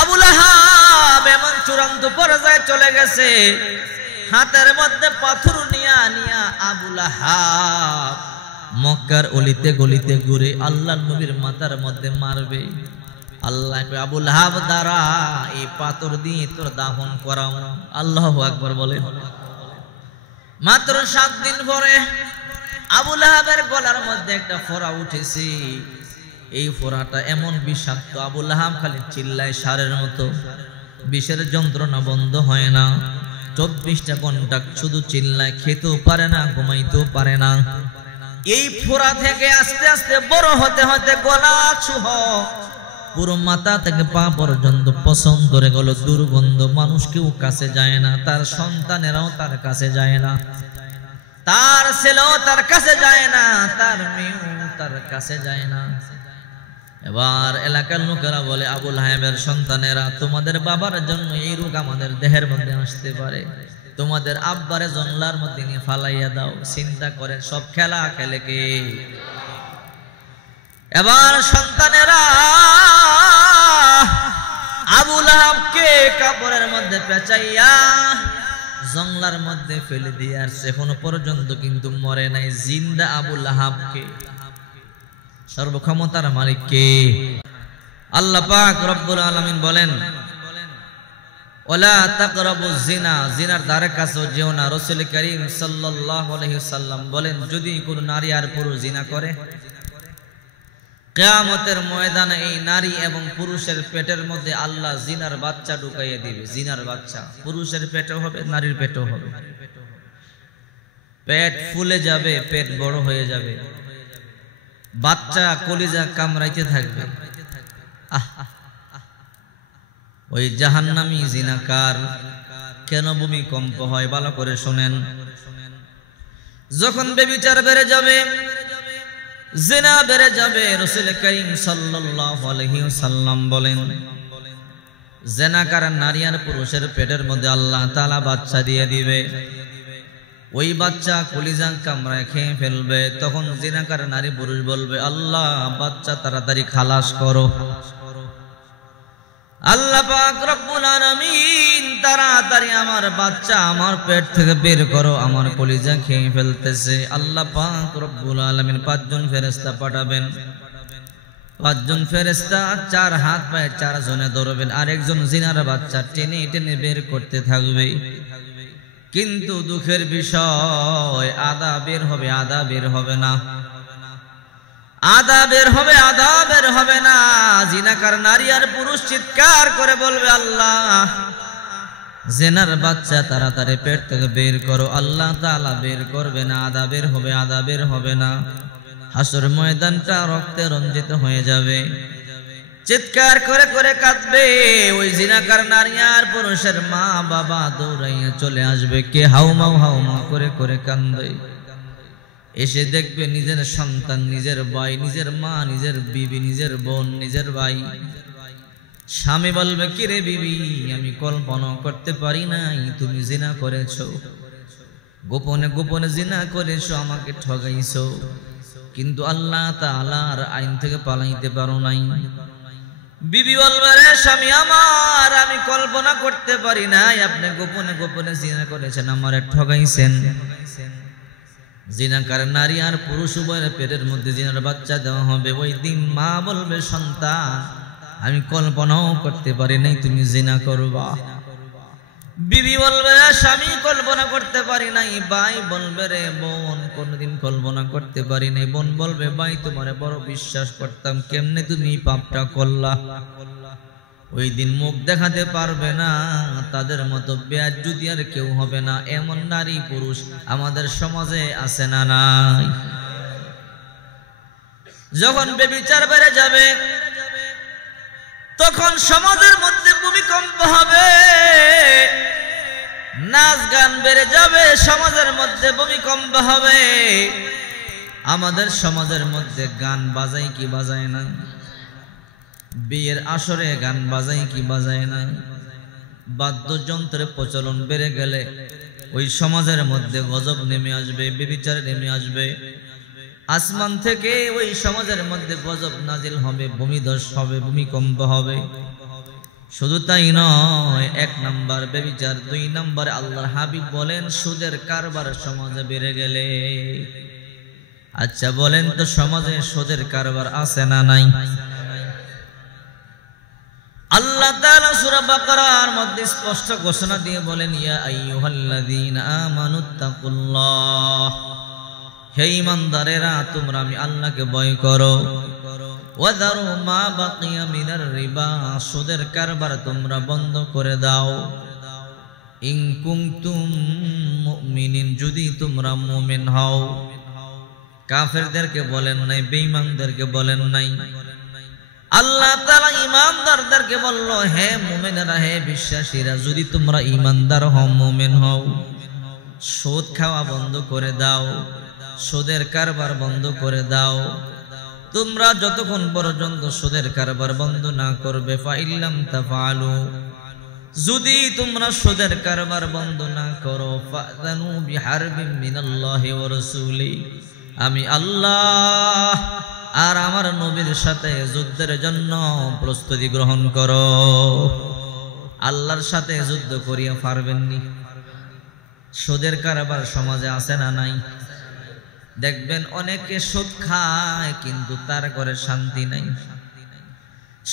আবু লাহাব এমন চূড়ান্ত পর্যায়ে চলে গেছে, হাতের মধ্যে পাথর নিয়া নিয়া আবু লাহাব মক্কার অলিতে গলিতে ঘুরে আল্লাহর নবীর মাথার মধ্যে মারবে। আল্লাহ আবু লাহাব দ্বারা এই পাথর দিয়ে তোর দাফন করাও। আল্লাহু আকবার বলেন। মাত্র 7 দিন পরে আবু লাহাবের গলার মধ্যে একটা ফোঁড়া উঠেছে। এই ফোঁড়াটা এমন বিষাক্ত, আবু লাহাব খালি চিল্লায় ষাঁড়ের মতো, বিষের যন্ত্রণা বন্ধ হয় না। 24টা ঘন্টা শুধু চিল্লায়, খেতেও পারে না, ঘুমাইতেও পারে না। এই ফোঁড়া থেকে আস্তে আস্তে বড় হতে হতে গলা ছুহ পুরো মাথা থেকে পা পর্যন্ত পছন্দ ধরে গেল, দুর্গন্ধ, মানুষ কেউ কাছে যায় না, তার সন্তানেরাও তার কাছে যায় না, তার ছেলেও তার কাছে যায় না, তার মেয়েও তার কাছে যায় না। এবার এলাকার লোকেরা বলে, আবু লাহাবের সন্তানেরা, তোমাদের বাবার জন্য এই রোগ আমাদের দেহের মধ্যে আসতে পারে, তোমাদের আব্বারে জঙ্গলার মধ্যে নিয়ে ফালাইয়া দাও। চিন্তা করে সব খেলা খেলে কে? এবার সন্তানেরা আবু লাহাবকে কাপড়ের মধ্যে পেঁচাইয়া জঙ্গলার মধ্যে ফেলে দিয়ে আসছে। এখনো পর্যন্ত কিন্তু মরে নাই জিন্দা আবু লাহাবকে। সর্বক্ষমতার মালিক কে? আল্লাহ পাক রব্বুল আলামিন বলেন, ওয়ালা তাকরাবুজ জিনা, জিনার ধারে কাছেও যেও না। রাসূল করিম সাল্লাল্লাহু আলাইহি ওয়াসাল্লাম বলেন, যদি কোনো নারী আর পুরুষ জিনা করে, কিয়ামতের ময়দানে এই নারী এবং পুরুষের পেটের মধ্যে আল্লাহ জিনার বাচ্চা ঢুকাইয়ে দিবে। জিনার বাচ্চা পুরুষের পেটেও হবে, নারীর পেটেও হবে। পেট ফুলে যাবে, পেট বড় হয়ে যাবে, বাচ্চা কলিজা কামড়াইতে থাকবে। ওই জাহান্নামী জিনাকার কেন ভূমিকম্প হয় ভালো করে শুনেন। যখন ব্যভিচার বেড়ে যাবে, জিনা বেড়ে যাবে, রাসূল করিম সাল্লাল্লাহু আলাইহি ওয়াসাল্লাম বলেন, জিনাকার নারী আর পুরুষের পেটের মধ্যে আল্লাহ তাআলা বাচ্চা দিয়ে দিবে। ওই বাচ্চা কলিজা কামড়ায় খেয়ে ফেলবে। তখন জিনাকার নারী পুরুষ বলবে, আল্লাহ বাচ্চা তাড়াতাড়ি খালাস করো। আল্লাহ পাক রব্বুল আলামিন তাড়াতাড়ি আমার বাচ্চা আমার পেট থেকে বের করো, আমার কলিজা খেয়ে ফেলতেছে। আল্লাহ পাক রব্বুল আলামিন 5 জন ফেরেশতা পাঠাবেন। 5 জন ফেরেশতা 4 হাত পায়ে 4 জনে ধরবেন, আরেকজন জিনার বাচ্চা টেনে টেনে বের করতে থাকবে। কিন্তু দুঃখের বিষয়, আদা বের হবে, আদা বের হবে না, আদা বের হবে, আদা বের হবে না। জিনাকার নারী আর পুরুষ চিৎকার করে বলবে, আল্লাহ জিনার বাচ্চা তাড়াতাড়ি পেট থেকে বের করো। আল্লাহ তাআলা বের করবে না, আদা বের হবে, আদা বের হবে না। হাসর ময়দানটা রক্তে রঞ্জিত হয়ে যাবে। চিৎকার করে করে কাঁদবে। ওই জিনাকার নারী আর পুরুষের মা বাবা দৌড়াইয়া চলে আসবে, কে হাউমাউ করে করে কান্দে। এসে দেখবে নিজের সন্তান, নিজের ভাই, নিজের মা, নিজের বিবি, নিজের বোন, নিজের ভাই। স্বামী বলবে, কিরে বিবি, আমি কল্পনা করতে পারি নাই তুমি জিনা করেছো, গোপনে গোপনে জিনা করেছো, আমাকে ঠগাইছো, কিন্তু আল্লাহ তাআলার আইন থেকে পালাইতে পারো নাই। বিবি বলবে, রে স্বামী আমার, আমি কল্পনা করতে পারি নাই আপনি গোপনে গোপনে জিনা করেছেন, আমারে ঠগাইছেন। জিনাকার নারী আর পুরুষ উভয়ের পেটের মধ্যে জিনার বাচ্চা দেওয়া হবে। ওই দিন মা বলবে, সন্তান আমি কল্পনাও করতে পারি নাই তুমি জিনা করবা। বিবি বলবে, স্বামী কল্পনা করতে পারি নাই। ভাই বলবে, রে বোন কোনদিন কল্পনা করতে পারি নাই। বোন বলবে, ভাই তোমারে বড় বিশ্বাস করতাম, কেমনে তুমি পাপটা করলা। ওই দিন মুখ দেখাতে পারবে না, তাদের মতো বেয়াজ্জুতি আর কেউ হবে না। এমন নারী পুরুষ আমাদের সমাজে আছে না নাই? যখন ব্যভিচার বেড়ে যাবে, তখন সমাজের মধ্যে ভূমিকম্প হবে, নাচ গান বেড়ে যাবে, সমাজের মধ্যে ভূমিকম্প হবে। আমাদের সমাজের মধ্যে গান বাজাই কি বাজায় না? বিয়ের আসরে গান বাজাই কি বাজায় না? বাদ্যযন্ত্রের প্রচলন বেড়ে গেলে ওই সমাজের মধ্যে গজব নেমে আসবে, ব্যভিচার নেমে আসবে। আসমান থেকে ওই সমাজের মধ্যে গজব নাজিল হবে, ভূমিধস হবে, ভূমিকম্প হবে। শুধু তাই নয়, 1 নাম্বার ব্যভিচার, 2 নাম্বারে আল্লাহর হাবিব বলেন সুদের কারবার সমাজে বেড়ে গেলে। আচ্ছা বলেন তো সমাজে সুদের কারবার আছে না নাই? আল্লাহ তাআলা সূরা বাকারার মধ্যে স্পষ্ট ঘোষণা দিয়ে বলেন, ইয়া আইয়ুহাল্লাযীনা আমানুত্তাকুল্লাহ, হে ঈমানদারেরা তোমরা আমি আল্লাহকে ভয় করো। ওয়াযারু মা বাকিয়া মিনার রিবা, সুদের কারবার তোমরা বন্ধ করে দাও। ইন কুনতুম মুমিনিন, যদি তোমরা মুমিন হও। কাফেরদেরকে বলেন নাই, বেঈমানদেরকে বলেন নাই। আল্লাহ তাআলা ঈমানদারদেরকে বলল, হে মুমিনেরা, হে বিশ্বাসীরা, যদি তোমরা ঈমানদার হও, মুমিন হও, সুদ খাওয়া বন্ধ করে দাও, সুদের কারবার বন্ধ করে দাও। তোমরা যতক্ষণ পর্যন্ত সুদের কারবার বন্ধ না করবে, ফাইল্লাম তাফআলু, যদি তোমরা সুদের কারবার বন্ধ না করো, ফাযানু বিহারবিন মিনাল্লাহি ওয়া রাসূলি, আমি আল্লাহ আর আমার নবীর সাথে যুদ্ধের জন্য প্রস্তুতি গ্রহণ করো। আল্লাহর সাথে যুদ্ধ করিয়া পারবেননি। সুদের কারবার সমাজে আছে না নাই? দেখবেন অনেকে সুদ খায় কিন্তু তার ঘরে শান্তি নাই।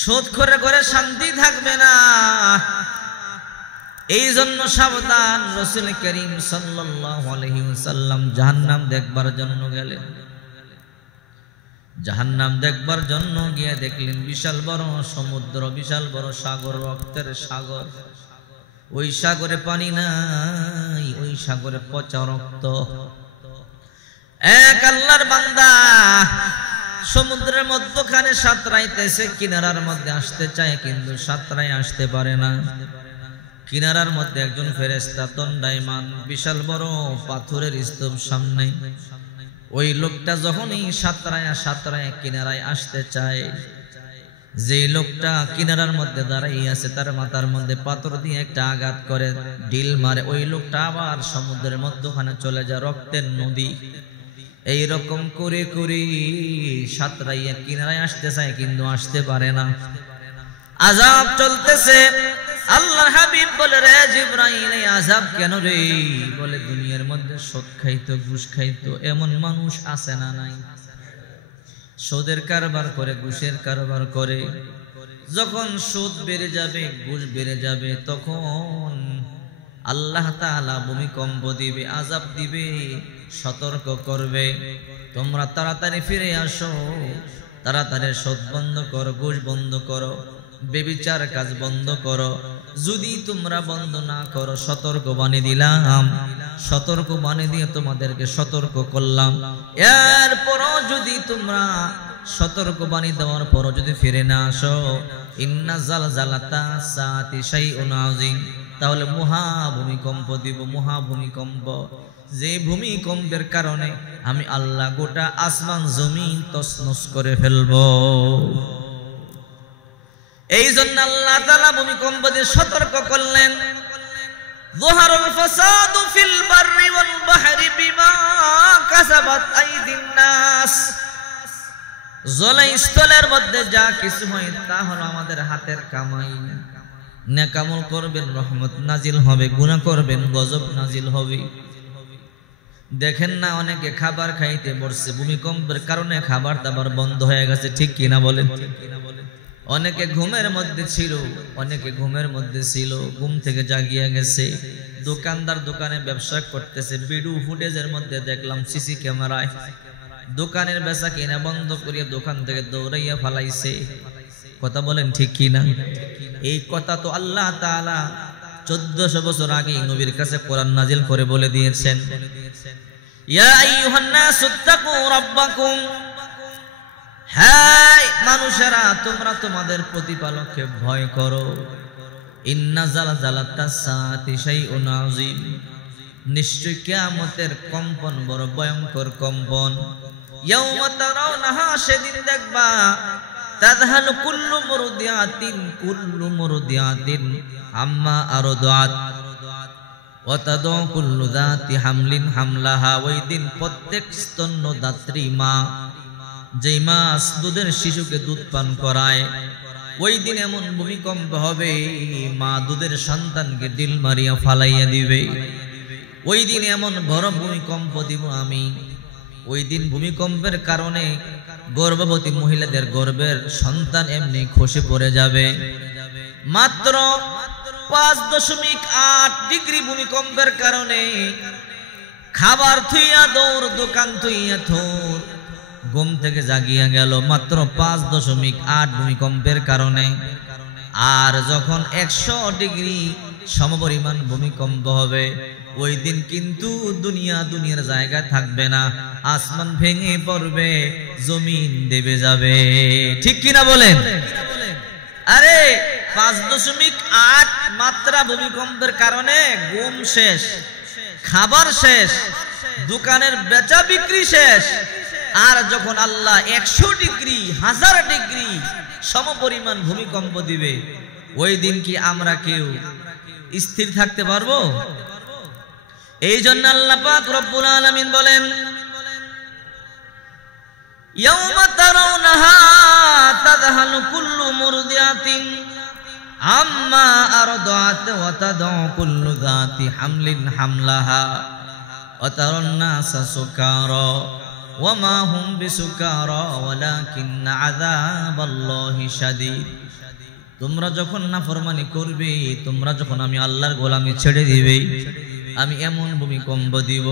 সুদ করে ঘরে শান্তি থাকবে না। এই জন্য সাবধান। রাসূল করিম সাল্লাল্লাহু আলাইহি ওয়াসাল্লাম জাহান্নাম দেখবার জন্য গেলেন। জাহান্নাম দেখবার জন্য গিয়ে দেখলেন বিশাল বড় সমুদ্র, বিশাল বড় সাগর, রক্তের সাগর। ওই সাগরে পানি নাই, ওই সাগরে পচা রক্ত। এক আল্লাহর বান্দা সমুদ্রের মধ্যখানে সাঁতরাইতেছে, কিনারার মধ্যে আসতে চায় কিন্তু সাঁতরাই আসতে পারে না। কিনারার মধ্যে একজন ফেরেশতা দণ্ডায়মান, বিশাল বড় পাথরের স্তূপ সামনে। ওই লোকটা যখনই সাঁতরায় কিনারায় আসতে চায়, যে লোকটা কিনারার মধ্যে দাঁড়াই আছে তার মাথার মধ্যে পাথর দিয়ে একটা আঘাত করে, ঢিল মারে। ওই লোকটা আবার সমুদ্রের মধ্যখানে চলে যায়, রক্তের নদী। এই রকম করে করে সাঁতরাইয়া কিনারায় আসতে চায় কিন্তু আসতে পারে না। আযাব চলতেছে। আল্লাহর হাবিব বলে, রে জিবরাইল, এই আযাব কেন রে? বলে, দুনিয়ার মধ্যে সুদ খাইতো, ঘুষ খাইতো, এমন মানুষ আছে না নাই? সুদের কারবার করে, ঘুষের কারবার করে। যখন সুদ বেড়ে যাবে, ঘুষ বেড়ে যাবে, তখন আল্লাহ তাআলা ভূমিকম্প দিবে, আযাব দিবে, সতর্ক করবে, তোমরা তাড়াতাড়ি ফিরে আসো, তাড়াতাড়ি সুদ বন্ধ করো, ঘুষ বন্ধ করো, বেবিচার কাজ বন্ধ করো। যদি তোমরা বন্ধ না করো, সতর্ক বাণী দিলাম, সতর্ক বাণী দিয়ে তোমাদেরকে সতর্ক করলাম। এরপরও যদি তোমরা সতর্ক বাণী দেওয়ার পরও যদি ফিরে না আসো, ইন্না জালজালাতা সাআতি শাইউন আযীম, তাহলে মহাভূমিকম্প দিব, মহাভূমিকম্প। যে ভূমিকম্পের কারণে আমি আল্লাহ গোটা আসমান জমিন তছনছ করে ফেলবো। এই জন্য আল্লাহ তাআলা ভূমিকম্প দিয়ে সতর্ক করলেন। যুহারুল ফাসাদু ফিল বাররি ওয়াল বাহরি বিমা কাসাবাত আইদিন নাস, জলস্থলের মধ্যে যা কিছু হয় তা হলো আমাদের হাতের কামাই। নেকামল করবেন, রহমত নাজিল হবে, গুনাহ করবেন, গজব নাজিল হবে। দেখেন না, অনেকে খাবার খাইতে বসছে, ভূমিকম্পের কারণে খাবার দাবার বন্ধ হয়ে গেছে, ঠিক কিনা বলেন? অনেকে ঘুমের মধ্যে ছিল, অনেকে ঘুমের মধ্যে ছিল, ঘুম থেকে জাগিয়ে গেছে। দোকানদার দোকানে ব্যবসা করতেছে, ভিডিও ফুটেজের মধ্যে দেখলাম সিসি ক্যামেরায় দোকানের বেচা কিনা বন্ধ করিয়া দোকান থেকে দৌড়াইয়া ফালাইছে। কথা বলেন ঠিক কিনা? এই কথা তো আল্লাহ তাআলা 1400 বছর আগে নবীর কাছে কোরআন নাজিল করে বলে দিয়েছেন, ইয়া আইয়ুহান নাসুত্তাকু রাব্বাকুম, হাই মানুষেরা, তোমরা তোমাদের প্রতিপালককে ভয় করো। ইন্না জালজালাতাস সাআতি শাইউন আযীম, নিশ্চয় কিয়ামতের কম্পন বড় ভয়ঙ্কর কম্পন। ইয়াউমা তারাউনাহা, সেদিন দেখবা, তাযহালু কুল্লু মুরদিআতিন আম্মা আরদাত ওয়া তাদউ কুল্লু যাতি হামলিন হামলাহা। ওই দিন প্রত্যেক স্তন্যদাত্রী মা, যেই মা দুধের শিশুকে দুধ পান করায়, ওই দিন এমন ভূমিকম্প হবে মা দুধের সন্তানকে ডিল মারিয়া ফালাইয়া দিবে। ওই দিন এমন বড় ভূমিকম্প দিব আমি। ওই দিন ভূমিকম্পের কারণে গর্ভবতী মহিলাদের গর্ভের সন্তান এমনি খসে পড়ে যাবে। মাত্র 5.8 ডিগ্রি ভূমিকম্পের কারণে খাবার থুইয়া দৌড়, দোকান থুইয়া থোর, ঘুম থেকে জাগিয়া গেল মাত্র 5.8 ভূমিকম্পের কারণে। আর যখন 100 ডিগ্রি সমপরিমাণ ভূমিকম্প হবে ওই দিন কিন্তু দুনিয়ার জায়গা থাকবে না, আসমান ভেঙে পড়বে, জমিন দেবে যাবে। ঠিক কিনা বলেন? আরে 5.8 মাত্রা ভূমিকম্পের কারণে ঘুম শেষ, খাবার শেষ, দোকানের বেচা বিক্রি শেষ। আর যখন আল্লাহ 100 ডিগ্রি 1000 ডিগ্রি সমপরিমাণ ভূমিকম্প দিবে ওই দিন কি আমরা কেউ স্থির থাকতে পারবো? এই জন্য আল্লাহ পাক রব্বুল আলামিন বলেন, ইয়াউমা তারাউনাহা তাযহালু কুল্লু মুরদিয়াতিন আম্মা আরদাত ওয়া তাদউ কুল্লু যাতি হামলিন হামলাহা ওয়া তারান নাসা সুকারা ওয়া মা হুম বিসুকারা ওয়ালাকিন্না আযাবাল্লাহি শাদীদ। তোমরা যখন নাফরমানি করবে, তোমরা যখন আমি আল্লাহর গোলামি ছেড়ে দিবে, আমি এমন ভূমিকম্প দিব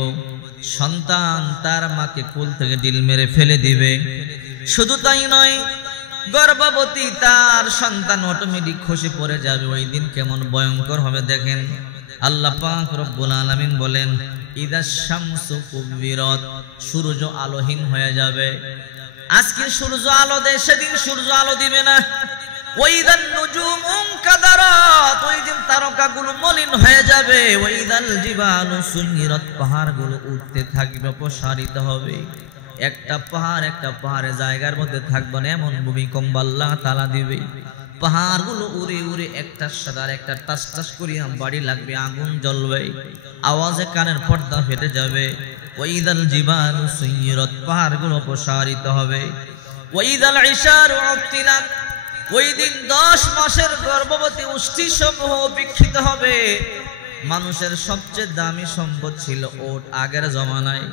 সন্তান তার মাকে কোল থেকে ডিল মেরে ফেলে দিবে। শুধু তাই নয়, গর্ভবতী তার সন্তান অটোমেটিক খসে পড়ে যাবে। ওই দিন কেমন ভয়ঙ্কর হবে দেখেন। আল্লাহ পাক রব্বুল আলামিন বলেন, ইদাশ শামসু কুবিরত, সূর্য আলোহীন হয়ে যাবে। আজকে সূর্য আলো দেয়, সেদিন সূর্য আলো দিবে না। ওয়াইদান নুজুমুন কাদারাত, ওই দিন তারকাগুলো মলিন হয়ে যাবে। ওয়াইদাল জিবালু সুইরাত, পাহাড়গুলো উঠতে থাকবে, প্রসারিত হবে। একটা পাহাড়ের জায়গার মধ্যে থাকবে না, এমন ভূমিকম্প আল্লাহ তাআলা দিবে। পাহাড়গুলো উড়ে উড়ে একটার সাথে আর একটা টাস টাস করিয়া বাড়ি লাগবে, আগুন জ্বলবে, আওয়াজে কানের পর্দা ফেটে যাবে। ওয়াইদাল জিবালু সুইরাত, পাহাড়গুলো প্রসারিত হবে। ওয়াইদাল ইশারু উত্তিলাত, ওই দিন 10 মাসের গর্ভবতী উষ্টি সমূহ বিক্ষিপ্ত হবে। মানুষের সবচেয়ে দামি সম্পদ ছিল ওট আগের জমানায়।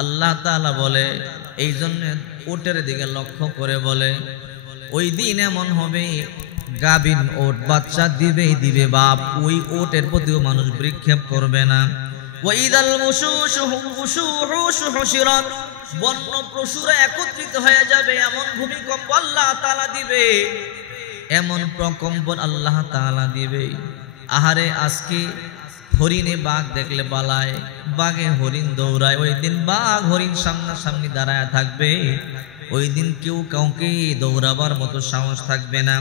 আল্লাহ তাআলা বলে, এই জন্য ওটের দিকে লক্ষ্য করে বলে, ওই দিন এমন হবে গাবিন ওট বাচ্চা দিবে বাপ, ওই ওটের প্রতিও মানুষ বিক্ষেপ করবে না। ওয়াইদাল উশুশু হুশিরাত, বন্য পশুরা একত্রিত হয়ে যাবে, এমন ভূমিকম্প আল্লাহ তাআলা দিবে, এমন প্রকম্পন আল্লাহ তাআলা দিবে। আহারে, আজকে হরিণে বাঘ দেখলে পালায়, বাঘে হরিণ দৌড়ায়। ওই দিন বাঘ হরিণ সামনাসামনি দাঁড়ায় থাকবে, ওই দিন কেউ কাউকে দৌড়াবার মতো সাহস থাকবে না।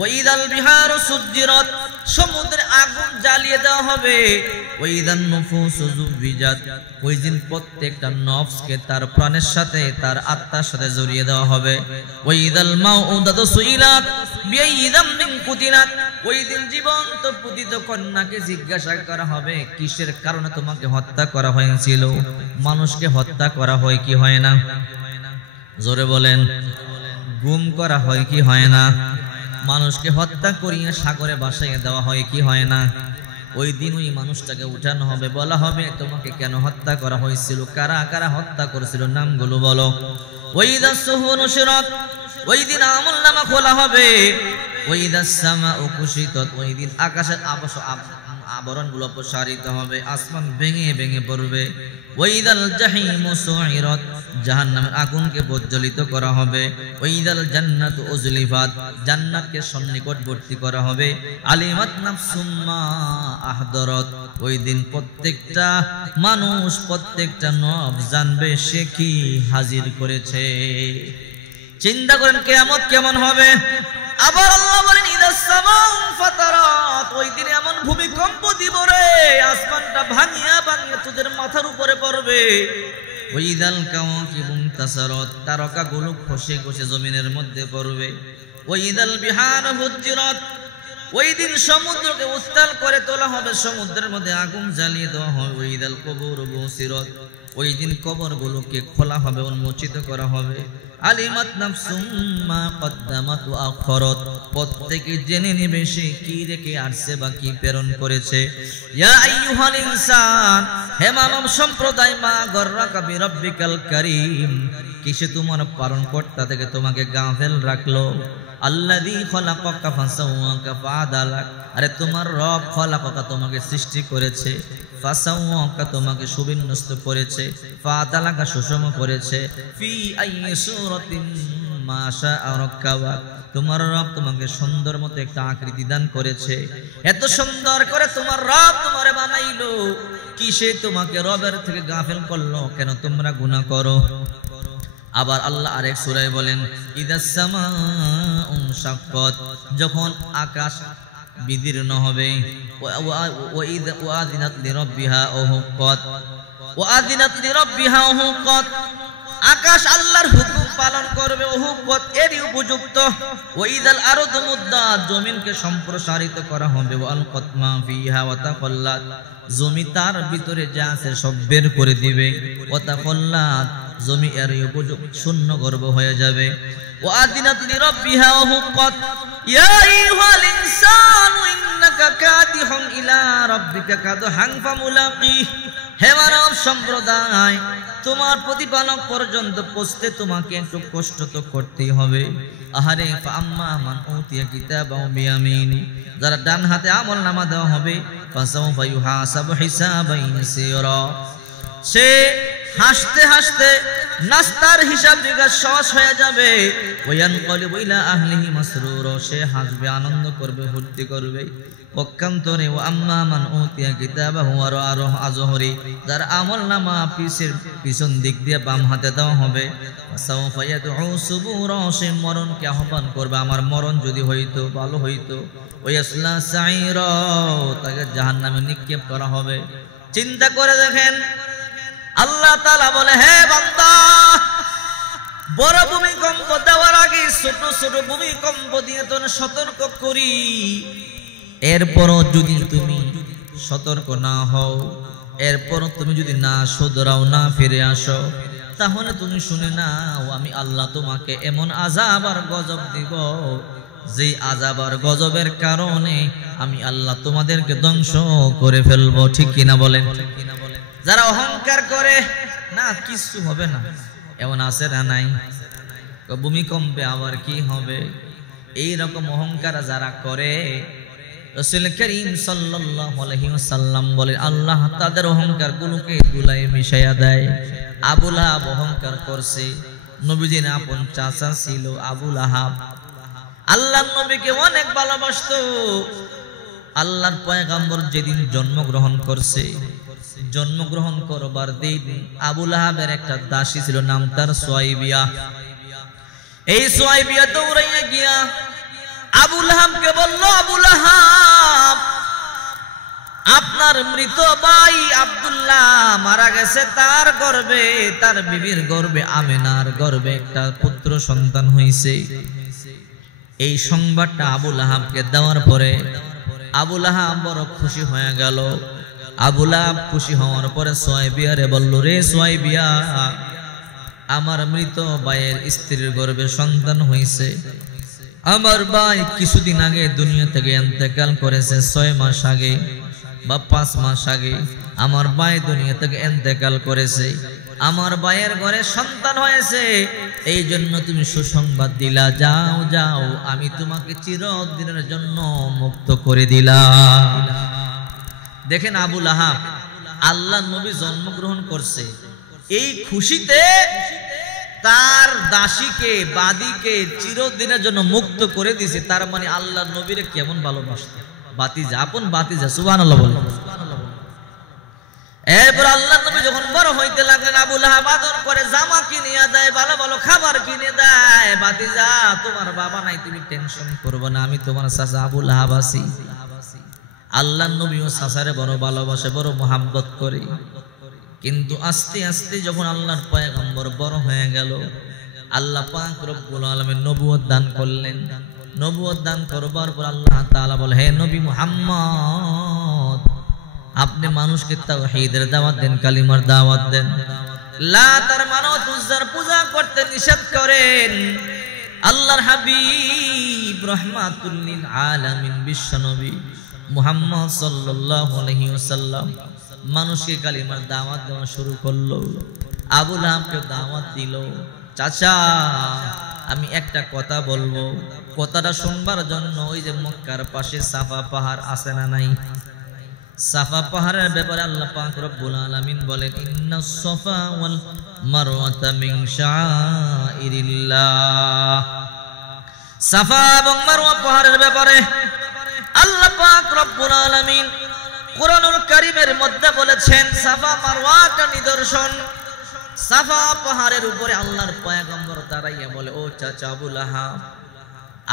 ওয়াইদাল বিহারু সুজ্জিরাত, সমুদ্রে আগুন জ্বালিয়ে দেওয়া হবে। ওয়াইদান নুফুসু যুবিজাত, ওই দিন প্রত্যেকটা নফসকে তার প্রাণের সাথে, তার আত্মার সাথে জড়িয়ে দেওয়া হবে। ওয়াইদাল মাউউদাতু সুইলাত বিআইয়ি যামবিন কুতিলাত, ওই দিন জীবন্ত পতিত কন্যাকে জিজ্ঞাসা করা হবে, কিসের কারণে তোমাকে হত্যা করা হয়েছিল? মানুষকে হত্যা করা হয় কি হয় না? জোরে বলেন। গুম করা হয় কি হয় না? মানুষকে হত্যা করিয়া সাগরে ভাসাইয়া দেওয়া হয় কি হয় না? ওই দিন ওই মানুষটাকে উঠানো হবে, বলা হবে তোমাকে কেন হত্যা করা হয়েছিল, কারা কারা হত্যা করেছিল, নামগুলো বলো। ওয়াইদাস সুহুফু নুশিরাত, ওই দিন আমলনামা খোলা হবে। ওয়াইদাস সামাউ কুশিতাত, ওই দিন আকাশের আবরণগুলো প্রসারিত হবে, আসমান ভেঙে ভেঙে পড়বে। ওয়াইদাল জাহিমু সুইরাত, জাহান্নামের আগুনকে প্রজ্বলিত করা হবে। ওয়াইদাল জান্নাতু উজলিফাত, জান্নাতকে সন্নিকটবর্তী করা হবে। আলিমাত নাফসুম মা আহদারাত, ওই দিন প্রত্যেকটা মানুষ, প্রত্যেকটা নফস জানবে সে কি হাজির করেছে। চিন্তা করেন কিয়ামত কেমন হবে। আবার আল্লাহ বলেন, ইদাস সামাউ ফাতারাত, ওই দিন এমন ভূমিকম্প দিব রে, আসমানটা ভাঙিয়া ভাঙিয়া তোদের মাথার উপরে পড়বে। ওয়াইদাল কাওয়াকিবু তাসারাত, তারকাগুলো খসে খসে জমিনের মধ্যে পড়বে। ওয়াইদাল বিহারু ফুজ্জিরাত, ওই দিন সমুদ্রকে উত্তাল করে তোলা হবে, সমুদ্রের মধ্যে আগুন জ্বালিয়ে দেওয়া হবে। ওয়াইদাল কুবুরু বুসিরাত, ওই দিন কবরগুলোকে খোলা হবে, উন্মোচিত করা হবে। আলিমাত নাফসুম মা কদ্দামাত ওয়া আখরাত, প্রত্যেকে জেনে নেবে সে কি রেখে আসছে বা কি প্রেরণ করেছে। ইয়া আইয়ুহাল ইনসান, হে মানব সম্প্রদায়, মা গররাকা বিরাব্বিকাল কারীম, কিসে তোমার পালনকর্তা থেকে তোমাকে গাফেল রাখলো। আল্লাযী খলাকাকা ফাসাওয়াকা ফাআদালাক, আরে তোমার রব খলাকাকা তোমাকে সৃষ্টি করেছে, ফাসাওয়াকা তোমাকে সুবিন্যস্ত করেছে, ফাআদালাকা সুষম করেছে, ফি আইয়ি সূরাতিন মা শাআ রাক্কাবা, তোমার রব তোমাকে সুন্দর মতো একটা আকৃতি দান করেছে। এত সুন্দর করে তোমার রব তোমারে বানাইলো, কিসে তোমাকে রবের থেকে গাফেল করলো? কেন তোমরা গুনাহ করো? আবার আল্লাহ আরেক সূরায় বলেন, ইদাস সামাউ শাক্কাত, যখন আকাশ বিদীর্ণ হবে, ওয়া আযিনাত লিরাব্বিহা ওহুক্কাত, ওয়া আযিনাত লিরাব্বিহা ওহুক্কাত, আকাশ আল্লাহর হুকুম পালন করবে, ওহুক্কাত এরই উপযুক্ত। ওয়া ইদাল আরদু মুদ্দাত, জমিনকে সম্প্রসারিত করা হবে, ওয়া আলকাত মা ফিহা ওয়া তাকাল্লাত, জমি তার ভিতরে যা আছে সব বের করে দিবে, ওয়া তাকাল্লাত, জমি এর উপযুক্ত শূন্য গর্ভ হয়ে যাবে। ওয়া আযিনাত লিরাব্বিহা ওহুক্কাত, ইয়া আইয়ুহাল ইনসানু ইন্নাকা কাদিহুন ইলা রাব্বিকা কাদহান ফামুলাকিহ, হে মানব সম্প্রদায়, তোমার প্রতিপালক পর্যন্ত পৌঁছতে তোমাকে একটু কষ্ট তো করতেই হবে। আহারে, ফাআম্মা মান উতিয়া কিতাবাহু বিয়ামিনি, যারা ডান হাতে আমলনামা দেওয়া হবে, ফাসাউফা ইউহাসাবু হিসাবান ইয়াসীরা, সে হাসতে হাসতে নাস্তার হিসাব নিকাশ সহজ হয়ে যাবে। ওয়ায়ানকালিবু ইলা আহলিহি মাসরুরা, সে হাসবে, আনন্দ করবে, ফুর্তি করবে। পক্ষান্তরে ওয়া আম্মা মান উতিয়া কিতাবাহু ওয়ারাআ আযহরি, যার আমলনামা পিছন দিক দিয়ে বাম হাতে দেওয়া হবে, ফাসাউফা ইয়াদউ সুবুরা, সে মরণকে আহ্বান করবে, আমার মরণ যদি হইতো ভালো হইতো। ওয়ায়াসলা সাঈরা, তাকে জাহান্নামে নিক্ষেপ করা হবে। চিন্তা করে দেখেন, আল্লাহ তাআলা বলে, হে বান্দা, বড় ভূমিকম্প দেওয়ার আগে ছোট ছোট ভূমিকম্প দিয়ে তোকে সতর্ক করি। এরপরও যদি তুমি সতর্ক না হও, এরপরও তুমি যদি না শুধরাও, না ফিরে আসো, তাহলে তুমি শুনে নাও, আমি আল্লাহ তোমাকে এমন আযাব আর গজব দিব, যে আযাব আর গজবের কারণে আমি আল্লাহ তোমাদেরকে ধ্বংস করে ফেলবো। ঠিক কিনা বলেন? যারা অহংকার করে না কিছু হবে না, এমন আছে না নাই? ভূমিকম্পে আবার কি হবে, এই রকম অহংকার যারা করে, রাসূল করিম সাল্লাল্লাহু আলাইহি ওয়াসাল্লাম বলেন, আল্লাহ তাদের অহংকার গুলোকে ধুলায় মিশাইয়া দেয়। আবু লাহাব অহংকার করছে, নবীজির আপন চাচা ছিল আবু লাহাব, আল্লাহর নবীকে অনেক ভালোবাসতো। আল্লাহর পয়গম্বর যেদিন জন্মগ্রহণ করছে, জন্মগ্রহণ করবার দিন আবু লাহাবের একটা দাসী ছিল, নাম তার সুয়াইবিয়া। এই সুয়াইবিয়া দৌড়াইয়া গিয়া আবু লাহাবকে বলল, আবু লাহাব, আপনার মৃত ভাই আব্দুল্লাহ মারা গেছে, তার গর্ভে, তার বিবির গর্ভে, আমিনার গর্ভে একটা পুত্র সন্তান হয়েছে। এই সংবাদটা আবু লাহাবকে দেওয়ার পরে আবু লাহাব বড় খুশি হয়ে গেল। আবু লাহাব খুশি হওয়ার পরে সুয়াইবিয়ারে বলল, রে সুয়াইবিয়া, আমার মৃত ভাইয়ের স্ত্রীর গর্ভে সন্তান হয়েছে। আমার ভাই কিছুদিন আগে দুনিয়া থেকে ইন্তেকাল করেছে, 6 মাস আগে বা 5 মাস আগে আমার ভাই দুনিয়া থেকে ইন্তেকাল করেছে। আমার ভাইয়ের ঘরে সন্তান হয়েছে, এই জন্য তুমি সুসংবাদ দিলা, যাও যাও, আমি তোমাকে চিরদিনের জন্য মুক্ত করে দিলাম। দেখেন আবু লাহাব, আল্লাহর নবী জন্মগ্রহণ করছে, এই খুশিতে তার দাসীকে, বাদীকে চিরদিনের জন্য মুক্ত করে দিয়েছে। তার মানে আল্লাহর নবীরে কেমন ভালোবাসত, বাতিজা, আপন বাতিজা, সুবহানাল্লাহ বলেন। এরপর আল্লাহর নবী যখন বড় হইতে লাগলেন, আবু লাহাব আদর করে জামা কিনে দেয়, ভালো ভালো খাবার কিনে দেয়। বাতিজা, তোমার বাবা নাই, তুমি টেনশন করবে না, আমি তোমার চাচা আবু লাহাব আছি। আল্লাহর নবীও চাচারে বড় ভালোবাসে, বড় মোহাব্বত করে। কিন্তু আস্তে আস্তে যখন আল্লাহর পয়গম্বর বড় হয়ে গেল, আল্লাহ পাক রব্বুল আলামিন নবুয়ত দান করলেন। নবুয়ত দান করবার পর আল্লাহ তাআলা বলে, হে নবী মুহাম্মদ, আপনি মানুষকে তাওহীদের দাওয়াত দেন, কালিমার দাওয়াত দেন। লাত আর মানত উজ্জার পূজা করতে নিষেধ করেন। আল্লাহর হাবিব রাহমাতুল লিল আলামিন বিশ্বনবী মুহাম্মদ সাল্লাল্লাহু আলাইহি ওয়াসাল্লাম মানুষকে কালিমার দাওয়াত দেওয়া শুরু করলো। আবু লাহাবকে দাওয়াত দিল, চাচা আমি একটা কথা বলবো, কথাটা শুনবার জন্য ওই যে মক্কার পাশে সাফা পাহাড় আছে না নাই, সাফা পাহাড়ের ব্যাপারে আল্লাহ পাক রব্বুল আলামিন বলেন ইন্নাস সাফা ওয়াল মারওয়াতা মিন শাআইরিল্লাহ। সাফা এবং মারওয়া পাহাড়ের ব্যাপারে আল্লাহ পাক রব্বুল আলামিন কুরআনুল কারীমের মধ্যে বলেছেন সাফা মারওয়াটা নিদর্শন। সাফা পাহাড়ের উপরে আল্লাহর পয়গম্বর দাঁড়াইয়া বলে, ও চাচা আবু লাহাব,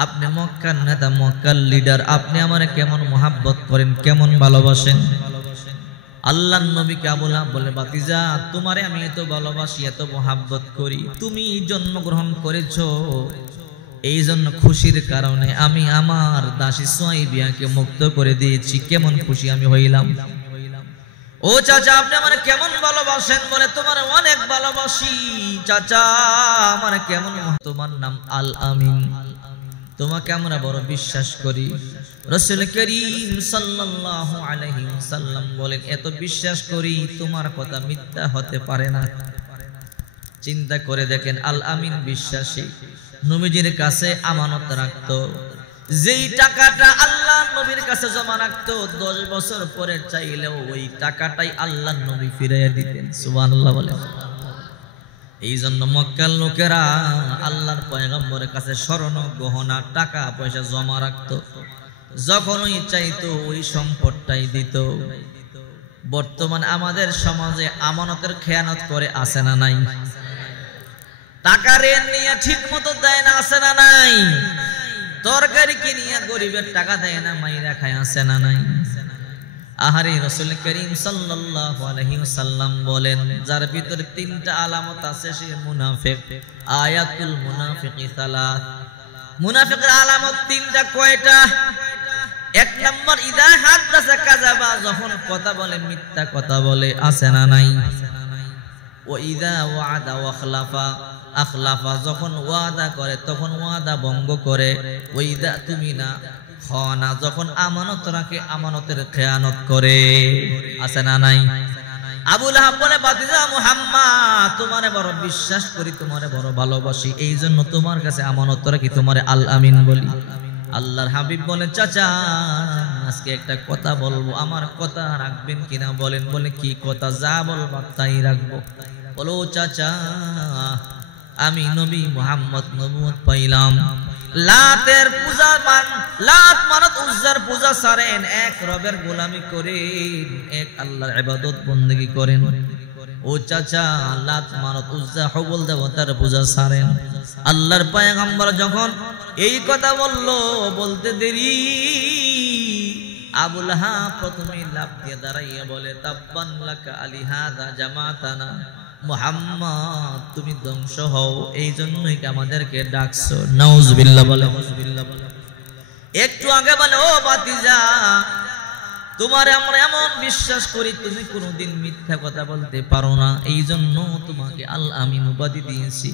আপনি মক্কার নেতা, মক্কার লিডার, আপনি আমারে কেমন মোহাব্বত করেন, কেমন ভালোবাসেন? আল্লাহর নবীকে আবু লাহাব বলে, বাতিজা তোমারে আমি এত ভালোবাসি, এত মোহাব্বত করি, তুমি জন্মগ্রহণ করেছো, এই জন্য খুশির কারণে আমি আমার দাসী সুয়াইবিয়াকে মুক্ত করে দিয়েছি, কেমন খুশি আমি হইলাম। ও চাচা আপনি আমারে কেমন ভালোবাসেন? বলে তোমার অনেক ভালোবাসি চাচা, আমার কেমন, তোমার নাম আল আমিন, তোমাকে আমরা বড় বিশ্বাস করি। রাসূল করিম সাল্লাল্লাহু আলাইহি ওয়াসাল্লাম বলেন, এত বিশ্বাস করি তোমার কথা মিথ্যা হতে পারে না। চিন্তা করে দেখেন, আল আমিন বিশ্বাসী, নবীজির কাছে আমানত রাখতো, যেই টাকাটা আল্লাহ নবীর কাছে জমা রাখতো 10 বছর পরে চাইলেও ওই টাকাটাই আল্লাহ নবী ফিরাইয়া দিতেন। সুবহানাল্লাহ বলেন। এই জন্য মক্কার লোকেরা আল্লাহর পয়গম্বরের কাছে স্বর্ণ গহনা টাকা পয়সা জমা রাখতো, যখনই চাইতো ওই সম্পদটাই দিত। বর্তমান আমাদের সমাজে আমানতের খেয়ানত করে আছে না নাই? টাকা ঋণ নিয়ে ঠিক মতো দেয় না, আছে না নাই? তরকারি কিনিয়া গরিবের টাকা দেয় না, মাইরা খায়, আছে না নাই? আহারে রাসূল করিম সাল্লাল্লাহু আলাইহি ওয়াসাল্লাম বলেন, যার ভিতরে 3টা আলামত আছে সে মুনাফিক। আয়াতুল মুনাফিকি সালাত, মুনাফিকের আলামত 3টা। কয়টা? 1 নম্বর ইদা হাদাসা কাযাবা, যখন কথা বলে মিথ্যা কথা বলে, আছে না নাই? ও ইদা ওয়াদা ওয়াখলাফা আখলাফা, যখন ওয়াদা করে তখন ওয়াদা ভঙ্গ করে। ওই ইদা তুমিনা খানা, যখন আমানত রাখে আমানতের খেয়ানত করে, আছে না নাই? আবু লাহাব বলে, বাতিজা মুহাম্মদ তোমারে বড় বিশ্বাস করি, তোমারে বড় ভালোবাসি, এই জন্য তোমার কাছে আমানত রাখি, তোমারে আল আমিন বলি। আল্লাহর হাবিব বলে, চাচা আজকে একটা কথা বলবো, আমার কথা রাখবেন কিনা বলেন। বলে, কি কথা? যা বলবো তাই রাখবো। বলো, চাচা আমি নবী মুহাম্মদ নবুয়ত পাইলাম, লাতের পূজা লাত মানত উজ্জার পূজা ছাড়েন, এক রবের গোলামি করেন, এক আল্লাহর ইবাদত বندگی করেন। ও চাচা লাত মানত উজ্জা হুবল দেবতার পূজা ছাড়েন। আল্লাহর পয়গম্বর যখন এই কথা বললো, বলতে দেরি আবু লাহাব প্রথমে লাফ দিয়ে দাঁড়াইয়া বলে, তাব্বান লাকা আলিহাদা জামাতানা, মুহাম্মদ তুমি ধ্বংস হও, এই জন্যই কি আমাদেরকে ডাকছো? নাউজুবিল্লাহ বলে। একটু আগে বলে, ও বাতিজা তোমারে আমরা এমন বিশ্বাস করি, তুমি কোনোদিন মিথ্যা কথা বলতে পারো না, এই জন্য তোমাকে আল আমিন উপাধি দিয়েছি।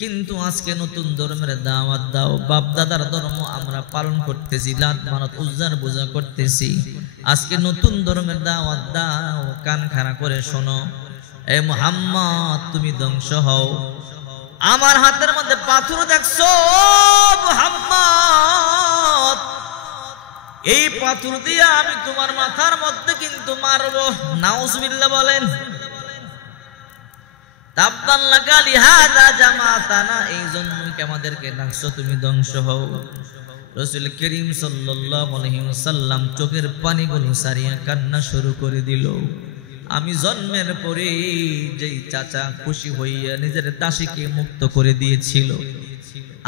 কিন্তু আজকে নতুন ধর্মের দাওয়াত দাও, বাপ দাদার ধর্ম আমরা পালন করতেছি, লাত মানত উজ্জার পূজা করতেছি, আজকে নতুন ধর্মের দাওয়াত দাও, কান খাড়া করে শোনো। এ মুহাম্মদ তুমি ধ্বংস হও। আমার হাতের মধ্যে পাথর দেখছো মুহাম্মদ, এই পাথর দিয়ে আমি তোমার মাথার মধ্যে কিন্তু মারবো। নাউজুবিল্লাহ বলেন। তাব্বান লাকা লিহাযা জামাতানা, এই জন্যই কি আমাদেরকে ডাকছো, তুমি ধ্বংস হও। রাসূল করিম সাল্লাল্লাহু আলাইহি ওয়াসাল্লাম চোখের পানিগুলো সারিয়া কান্না শুরু করে দিল। আমি জন্মের পরে যেই চাচা খুশি হইয়া নিজের দাসীকে মুক্ত করে দিয়েছিল,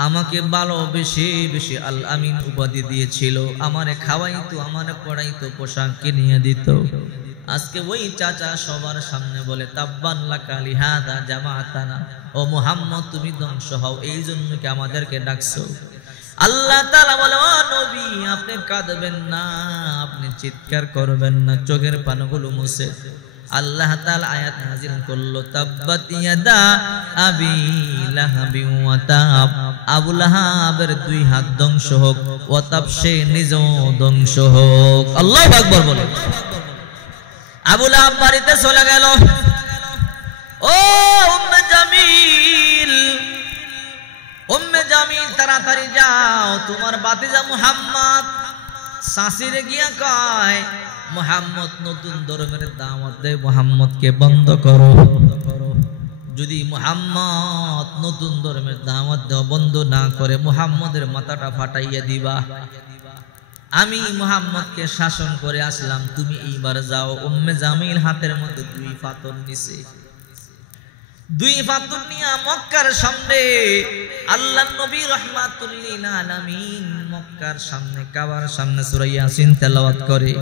আমাকে ভালোবেসে বেশি আল আমিন উপাধি দিয়েছিল, আমারে খাওয়াইতো, আমারে পড়াইতো, পোশাক কিনিয়ে দিত, আজকে ওই চাচা সবার সামনে বলে, তাব্বান লাকা লিহাযা জামাতানা, ও মুহাম্মদ তুমি ধ্বংস হও, এই জন্য কি আমাদেরকে ডাকছো? আল্লাহ তাআলা বলে, ও নবী আপনি কাঁদবেন না, আপনি চিৎকার করবেন না, চোখের পানিগুলো মুছে আল্লাহ তাআলা আয়াত নাযিল করলো তাব্বাত ইয়াদা আবি লাহাবি ওয়া তাব, আবু লাহাবের দুই হাত ধ্বংস হোক, ওয়া তাব সে নিজেও ধ্বংস হোক। আল্লাহু আকবার বলে। আবু লাহাব বাড়িতে চলে গেল। ও উম্মে জামিল, উম্মে জামিল তাড়াতাড়ি যাও, তোমার ভাতিজা মুহাম্মদ শাশিরে গিয়া কয় মুহাম্মদ নতুন ধর্মের দাওয়াত দেয়, মুহাম্মদকে বন্ধ করো। যদি মুহাম্মদ নতুন ধর্মের দাওয়াত দেওয়া বন্ধ না করে মুহাম্মদের মাথাটা ফাটাইয়া দিবা। আমি মুহাম্মদকে শাসন করে আসলাম, তুমি এইবার যাও। উম্মে জামিল হাতের মধ্যে দুই পাথর নিছে, দুই পাথর নিয়ে মক্কার সামনে আল্লাহর নবী রাহমাতুল লিল আলামিন মক্কার সামনে কাবার সামনে সূরা ইয়াসিন তেলাওয়াত করে।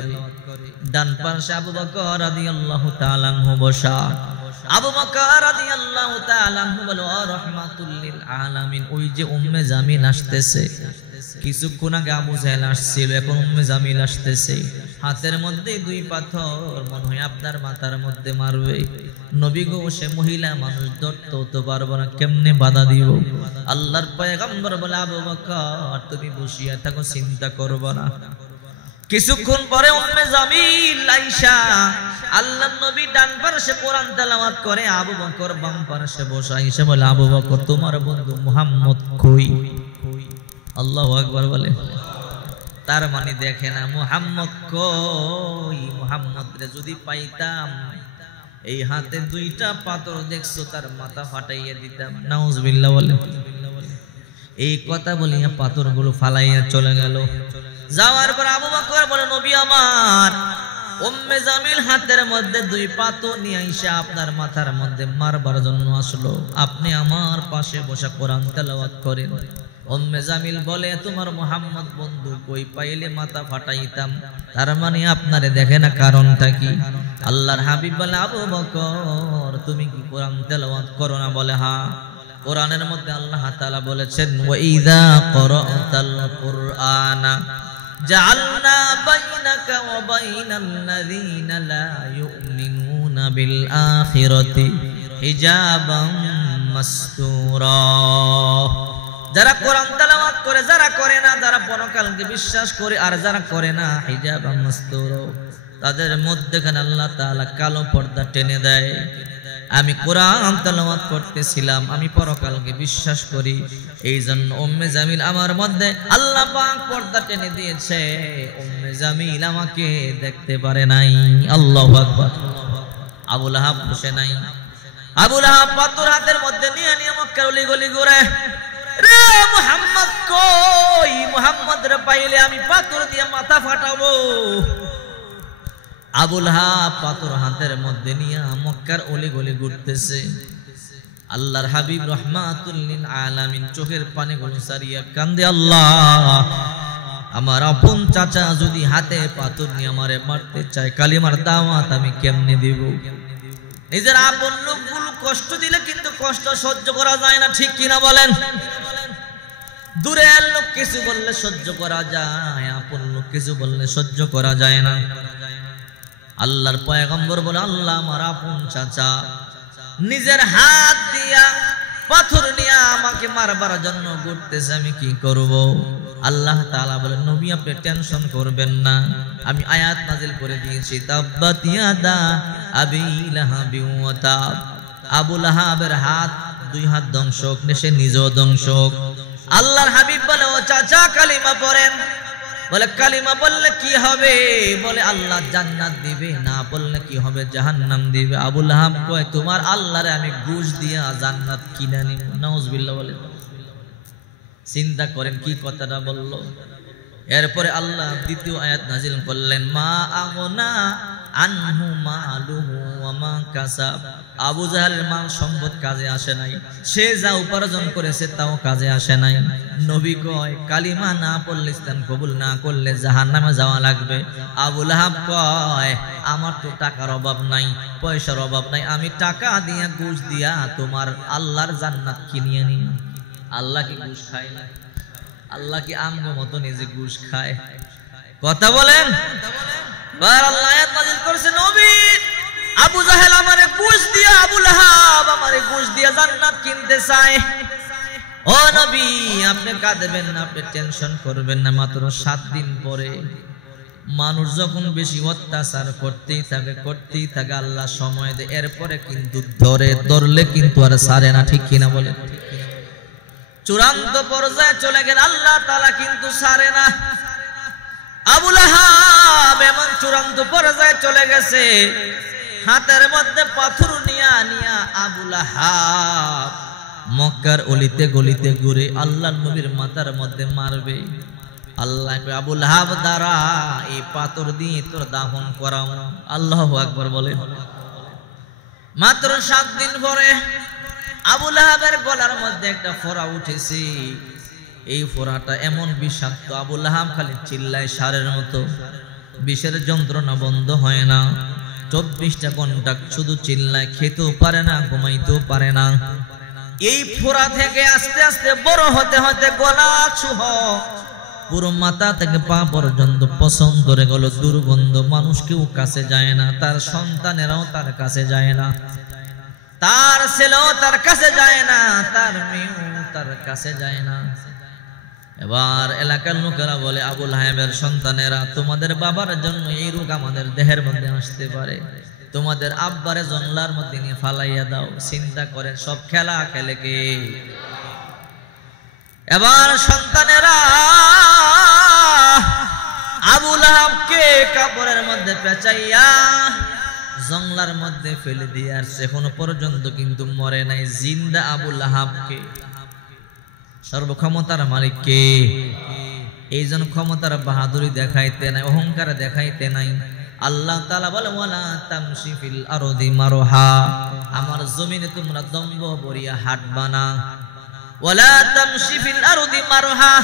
ডান পাশে আবু বকর রাদিয়াল্লাহু তাআলা আনহু বসা। আবু বকর রাদিয়াল্লাহু তাআলা আনহু বলে ও রাহমাতুল লিল আলামিন, ওই যে উম্মে জামিল আসতেছে, কিছুক্ষণ আগে আবু জাহেল আসছিল, এখন উম্মে জামিল আসতেছে, হাতের মধ্যে দুই পাথর, মনে হয় আপনার মাথার মধ্যে মারবে। নবী গো, সে মহিলা মানুষ ধরতে তো পারবো না, কেমনে বাধা দিব? আল্লাহর পয়গম্বর বলে আবু বকর তুমি বসিয়া থাকো, চিন্তা করবে না। কিছুক্ষণ পরে উম্মে জামিল আয়েশা আল্লাহর নবী ডান পাশে কোরআন তেলাওয়াত করে, আবু বকর বাম পাশে বসা। আয়েশা বলে আবু বকর তোমার বন্ধু মুহাম্মদ কই? আল্লাহু আকবার বলে। তার মানে দেখে না মুহাম্মদ কই, মুহাম্মদ রে যদি পাইতাম, এই হাতে দুইটা পাথর দেখছো তার মাথা ফাটাইয়া দিতাম। নাউজুবিল্লাহ বলে। এই কথা বলিয়া পাথরগুলো ফালাইয়া চলে গেল। যাওয়ার পর আবু বকর বলে নবী আমার, উম্মে জামিল হাতের মধ্যে দুই পাথর নিয়ে আইসা আপনার মাথার মধ্যে মারবার জন্য আসলো, আপনি আমার পাশে বসে কোরআন তেলাওয়াত করেন। উম্মে জামিল বলে তোমার মুহাম্মদ বন্ধু কই, পাইলে মাথা ফাটাইতাম। তার মানে আপনারে দেখে না, কারণটা কি? আল্লাহর হাবিব বলে আবু বকর তুমি কি কোরআন তেলাওয়াত করো না? বলে হ্যাঁ। কোরআনের মধ্যে আল্লাহ তাআলা বলেছেন ওয়া ইযা ক্বরাতাল কুরআনা জাআলনা বাইনাকা ওয়া বাইনাল লাযিনা লা ইউমিনুনা বিল আখিরাতি হিজাবাম মাসতুরা। যারা কোরআন তেলাওয়াত করে, যারা করে না, যারা পরকালকে বিশ্বাস করে আর যারা করে না, হিজাবাম মাসতুরা, তাদের মধ্যখানে আল্লাহ তাআলা কালো পর্দা টেনে দেয়। আমি কোরআন তেলাওয়াত করতেছিলাম, আমি পরকালকে বিশ্বাস করি, এই জন্য উম্মে জামিল আমার মধ্যে আল্লাহ পাক পর্দা টেনে দিয়েছে, উম্মে জামিল আমাকে দেখতে পারে নাই। আল্লাহু আকবার। আবু লাহাব বসে নাই। আবু লাহাব পাথর হাতের মধ্যে নিয়ে নিয়ে মক্কার অলি গলি ঘুরে, রে মুহাম্মদ কই? মুহাম্মদ রে পাইলে আমি পাথর দিয়ে মাথা ফাটাবো। আবু লাহাব পাথর হাতের মধ্যে নিয়ে মক্কার অলি গলি ঘুরতেছে। আল্লাহর হাবিব রাহমাতুল লিল আলামিন চোখের পানিগুলো সারিয়া কান্দে, আল্লাহ আমার আপন চাচা যদি হাতে পাথর নিয়ে আমারে মারতে চায়, কালিমার দাওয়াত আমি কেমনে দিব? নিজের আপন লোকগুলো কষ্ট দিলে কিন্তু কষ্ট সহ্য করা যায় না, ঠিক কিনা বলেন? দূরের লোক কিছু বললে সহ্য করা যায়, আপন লোক কিছু বললে সহ্য করা যায় না। আল্লাহর পয়গম্বর বলে আল্লাহ আমার আপন চাচা নিজের হাত দিয়া পাথর নিয়ে আমাকে মারবার জন্য ঘুরতেছে, আমি কি করব? আল্লাহ তাআলা বলে নবী আপনি টেনশন করবেন না, আমি আয়াত নাজিল করে দিয়েছি তাব্বাত ইয়াদা আবি লাহাবি ওয়া তাব। আবু লাহাবের হাত দুই হাত ধ্বংস হোক, সে নিজেও ধ্বংস হোক। আল্লাহর হাবিব বলে ও চাচা কালিমা পড়েন। বলে কালিমা বললে কি হবে? বলে আল্লাহ জান্নাত দিবে, না বললে কি হবে? জাহান্নাম দিবে। আবু লাহাব কয় তোমার আল্লাহরে আমি ঘুষ দিয়া জান্নাত কিনে নিব। নাউজুবিল্লাহ বলে। চিন্তা করেন কি কথাটা বললো। এরপরে আল্লাহ দ্বিতীয় আয়াত নাজিল করলেন মা আগনা আনহু মালুহু ওয়া মা কাসাব। আবু জাহেলের মাল সম্পদ কাজে আসে নাই, সে যা উপার্জন করেছে তাও কাজে আসে নাই। নবী কয় কালিমা না পড়লে ইসলাম কবুল না করলে জাহান্নামে যাওয়া লাগবে। আবু লাহাব কয় আমার তো টাকার অভাব নাই, পয়সার অভাব নাই, আমি টাকা দিয়া ঘুষ দিয়া তোমার আল্লাহর জান্নাত কিনিয়ে নিই। আল্লাহ কি ঘুষ খায় না? আল্লাহ কি আমগো মতো নিজে ঘুষ খায়? কথা বলেন। আল্লাহ আয়াত নাযিল করেছে নবী আবু জাহেল আমারে ঘুষ দিয়া, আবু লাহাব আমারে ঘুষ দিয়া জান্নাত কিনতে চায়। ও নবী, আপনি কাঁদবেন না, আপনি টেনশন করবেন না। মাত্র 7 দিন পরে মানুষ যখন বেশি অত্যাচার করতেই থাকে আল্লাহ সময় দেয়, এরপরে কিন্তু ধরলে কিন্তু আর ছাড়ে না, ঠিক কিনা বলে? চূড়ান্ত পর্যায়ে চলে গেলে আল্লাহ তাআলা কিন্তু ছাড়ে না। আবু লাহাব এমন চূড়ান্ত পর্যায়ে চলে গেছে, হাতের মধ্যে পাথর নিয়া আবু লাহাব মক্কার অলিতে গলিতে ঘুরে আল্লাহর নবীর মাথার মধ্যে মারবে। আল্লাহ আবু লাহাব দ্বারা এই পাথর দিয়ে তোর দাফন করাও। আল্লাহু আকবার বলে। মাত্র 7 দিন পরে আবু লাহাবের গলার মধ্যে একটা ফোঁড়া উঠেছে। এই ফোঁড়াটা এমন বিষাক্ত, আবু লাহাব খালি চিল্লায় ষাঁড়ের মতো। বিষের যন্ত্রণা বন্ধ হয় না, 24টা ঘন্টা শুধু চিল্লায়, খেতেও পারে না, ঘুমাইতেও পারে না। এই ফোঁড়া থেকে আস্তে আস্তে বড় হতে হতে গলা ছুহ পুরো মাথা থেকে পা পর্যন্ত পছন্দ করে গেল, দুর্গন্ধ। মানুষ কেউ কাছে যায় না, তার সন্তানেরাও তার কাছে যায় না, তার ছেলেও তার কাছে যায় না, তার মেয়েও তার কাছে যায় না। এবার এলাকার লোকেরা বলে, আবু লাহাবের সন্তানেরা, তোমাদের বাবার জন্য এই রোগ আমাদের দেহের মধ্যে আসতে পারে, তোমাদের আব্বারে জঙ্গলার মধ্যে নিয়ে ফালাইয়া দাও। চিন্তা করে সব খেলা খেলে কে? এবার সন্তানেরা আবু লাহাবকে কাপড়ের মধ্যে পেঁচাইয়া জঙ্গলার মধ্যে ফেলে দিয়ে আসছে, এখনো পর্যন্ত কিন্তু মরে নাই। জিন্দা আবু লাহাবকে। সর্বক্ষমতার মালিক কে? এই জন্য ক্ষমতার বাহাদুরি দেখাইতে নাই, অহংকার দেখাইতে নাই। আল্লাহ তাআলা বলে, ওয়ালা তামশি ফিল আরদি মারহা, আমার জমিনে তোমরা দম্ভ ভরিয়া হাঁটবা না। ওয়ালা তামশি ফিল আরদি মারহা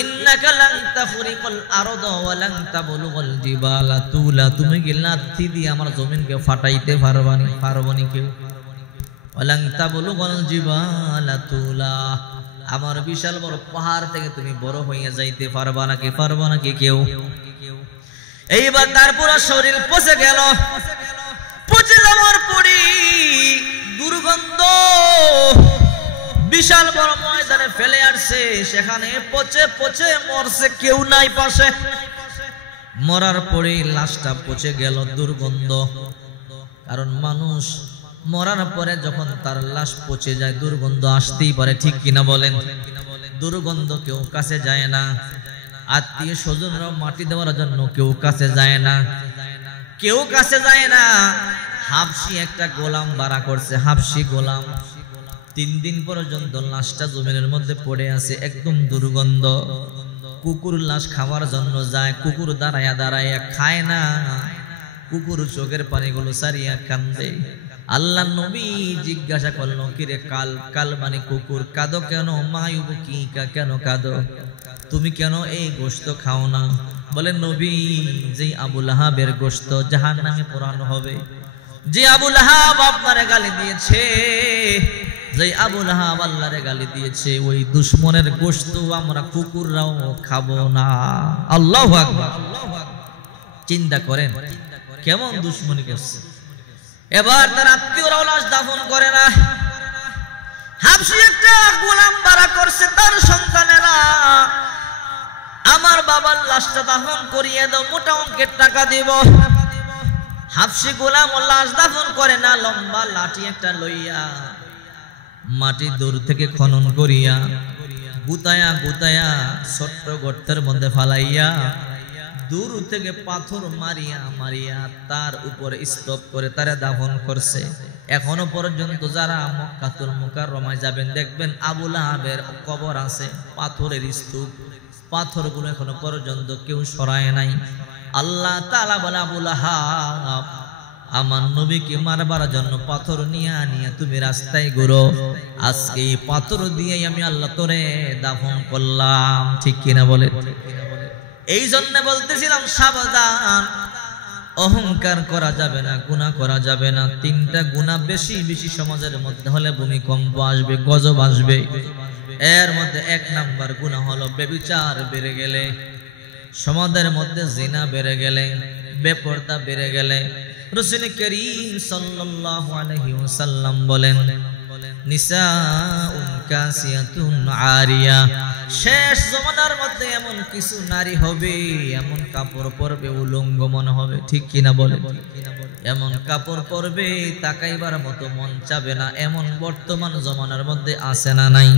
ইন্নাকা লান তাফরিকাল আরদা ওয়া লান তাবলুগাল জিবালা তুলা, তুমি কি লাথি দিয়ে আমার জমিনকে ফাটাইতে পারবানি কেউ? ওয়া লান তাবলুগাল জিবালা তুলা, আমার বিশাল বড় পাহাড় থেকে তুমি বড় হইয়া যাইতে পারবা নাকি কেউ? এইবার তার পুরো শরীর পচে গেল। পচে যাওয়ার পরই দুর্গন্ধ বিশাল বড় ময়দানে ফেলে আসছে, সেখানে পচে পচে মরছে, কেউ নাই পাশে। মরার পরে লাশটা পচে গেল, দুর্গন্ধ। কারণ মানুষ মরার পরে যখন তার লাশ পচে যায় দুর্গন্ধ আসতেই পারে, ঠিক কিনা বলেন? দুর্গন্ধ কেউ কাছে যায় না, আত্মীয় স্বজনরা মাটি দেওয়ার জন্য কেউ কাছে যায় না, কেউ কাছে যায় না। হাবশি একটা গোলাম ভাড়া করছে, হাবশি গোলাম। 3 দিন পর্যন্ত লাশটা জমিনের মধ্যে পড়ে আছে, একদম দুর্গন্ধ। কুকুর লাশ খাওয়ার জন্য যায়, কুকুর দাঁড়ায়া খায় না, কুকুর চোখের পানিগুলো সারিয়া কান্দে। আল্লাহ নবী জিজ্ঞাসা করলো, কিরে কাল মানে কুকুর, কাঁদো কেন? মায়ুব কি, কেন কাঁদো? তুমি কেন এই গোশত খাও না? বলে, নবী, যে আবু লাহাবের গোশত জাহান্নামে পোড়ানো হবে, যে আবু লাহাব আপনারে গালি দিয়েছে, যে আবু লাহাব আল্লাহরে গালি দিয়েছে, ওই দুশমনের গোশত আমরা কুকুররাও খাবো না। আল্লাহু আকবার। চিন্তা করেন কেমন দুশমনি করছে। এবার তার আত্মীয়রাও লাশ দাফন করে না। হাবশি একটা গোলাম ভাড়া করছে, তার সন্তানেরা, আমার বাবার লাশটা দাফন করিয়ে দাও, মোটা অঙ্কের টাকা দিব। হাবশি গোলাম লাশ দাফন করে না, লম্বা লাঠি একটা লইয়া মাটি দূর থেকে খনন করিয়া গুতায়া ছোট্ট গর্তের মধ্যে ফালাইয়া দূর থেকে পাথর মারিয়া তার উপরে স্তূপ করে তারা দাফন করছে। এখনো পর্যন্ত যারা মক্কাতুল মুকাররমায় যাবেন দেখবেন আবু লাহাবের কবর আছে, পাথরের স্তূপ। পাথরগুলো এখনো পর্যন্ত কেউ সরায় নাই। আল্লাহ তাআলা বলে, আবু লাহাব, আমার নবীকে মারবার জন্য পাথর নিয়ে তুমি রাস্তায় ঘুরো, আজকে এই পাথর দিয়ে আমি আল্লাহ তোরে দাফন করলাম, ঠিক কিনা বলে? এই জন্য বলতেছিলাম, সাবধান, অহংকার করা যাবে না, গুনাহ করা যাবে না। 3টা গুনাহ বেশি সমাজের মধ্যে হলে ভূমিকম্প আসবে, গজব আসবে। এর মধ্যে 1 নাম্বার গুনাহ হলো ব্যভিচার বেড়ে গেলে, সমাজের মধ্যে জিনা বেড়ে গেলে, বেপরদা বেড়ে গেলে, রাসূল করিম সাল্লাল্লাহু আলাইহি ওয়াসাল্লাম বলেন নিসাউন কাসিয়াতুন আরিয়া, শেষ জমানার মধ্যে এমন কিছু নারী হবে, এমন কাপড় পরবে উলঙ্গ মনে হবে, ঠিক কিনা বলেন? এমন কাপড় পরবে তাকাইবার মতো মন চাবে না, এমন বর্তমান জমানার মধ্যে আছে না নাই?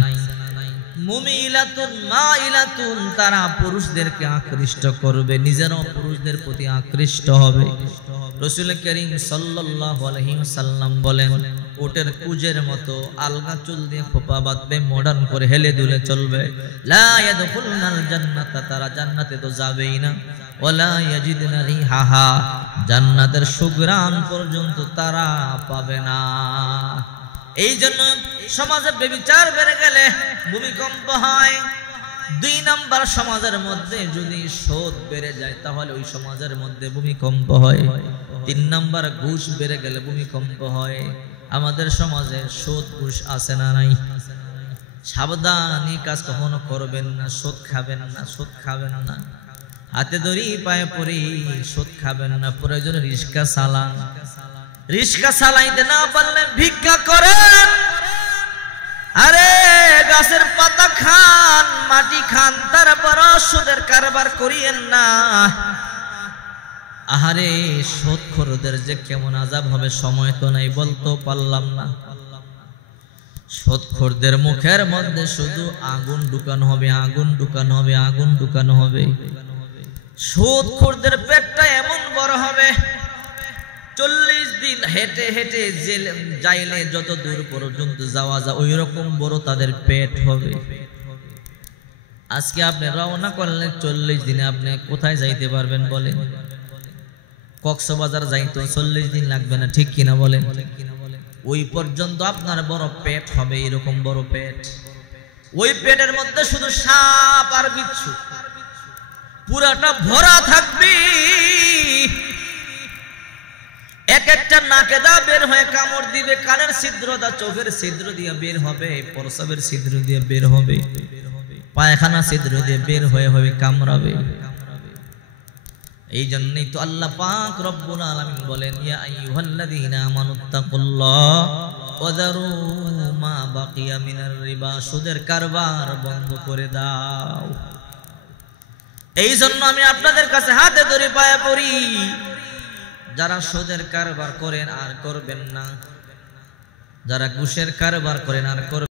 মুমিলাতুন মাইলাতুন, তারা পুরুষদেরকে আকৃষ্ট করবে, নিজেরাও পুরুষদের প্রতি আকৃষ্ট হবে। রাসূল করিম সাল্লাল্লাহু আলাইহি ওয়াসাল্লাম বলেন ওটের কুজের মতো আলগা চুল দিয়ে খোপা বাঁধবে, মডার্ন করে হেলে দুলে চলবে। লা ইয়াদখুলুনাল জান্নাতা, তারা জান্নাতে তো যাবেই না। ওয়ালা ইয়াজিদুনা রিহাহা, জান্নাতের সুঘ্রাণ পর্যন্ত তারা পাবে না। এই জন্য সমাজে ব্যভিচার বেড়ে গেলে ভূমিকম্প হয়। 2 নাম্বার, সমাজের মধ্যে যদি সুদ বেড়ে যায় তাহলে ওই সমাজের মধ্যে ভূমিকম্প হয়। 3 নাম্বার, ঘুষ বেড়ে গেলে ভূমিকম্প হয়। আমাদের সমাজে সুদ ঘুষ আছে না নাই? সাবধানী কাজ কখনো করবেন না, সুদ খাবেন না, সুদ খাবেন না, হাতে ধরি পায়ে পড়ি, সুদ খাবেন না। প্রয়োজনে রিস্কা চালান, রিস্কা চালাইতে না পারলে ভিক্ষা করেন। আরে গাছের পাতা খান, মাটি খান, তারপর সুদের কারবার করিয়েন না। আহারে সুদখোরদের যে কেমন আযাব হবে সময় তো নাই, বলতেও পারলাম না। সুদখোরদের মুখের মধ্যে শুধু আগুন ঢুকানো হবে, আগুন ঢুকানো হবে, আগুন ঢুকানো হবে। সুদখোরদের পেটটা এমন বড় হবে, 40 দিন হেঁটে হেঁটে যাইলে যত দূর পর্যন্ত যাওয়া যায় ওই রকম বড় তাদের পেট হবে। আজকে আপনি রওনা করলে 40 দিনে আপনি কোথায় যাইতে পারবেন বলেন? কক্সবাজার যাইতো 40 দিন লাগবে না, ঠিক কিনা বলেন? ওই পর্যন্ত আপনার বড় পেট হবে, এরকম বড় পেট। ওই পেটের মধ্যে শুধু সাপ আর বিচ্ছু, পুরাটা ভরা থাকবে। এক একটা নাকে দা বের হয়ে কামড় দিবে, কানের ছিদ্র দা চোখের ছিদ্র দিয়ে বের হবে, প্রস্রাবের ছিদ্র দিয়ে বের হবে, পায়খানা ছিদ্র দিয়ে বের হয়ে হবে কামড়াবে। এই জন্যই তো আল্লাহ পাক রব্বুল আলামিন বলেন ইয়া আইয়ুহাল্লাযীনা আমানুত্তাকুল্লাহ ওয়া যারু মা বাকিয়া মিনার রিবা, সুদের কারবার বন্ধ করে দাও। এই জন্য আমি আপনাদের কাছে হাতে ধরে পায়ে পড়ি, যারা সুদের কারবার করেন আর করবেন না, যারা ঘুষের কারবার করেন আর করবেন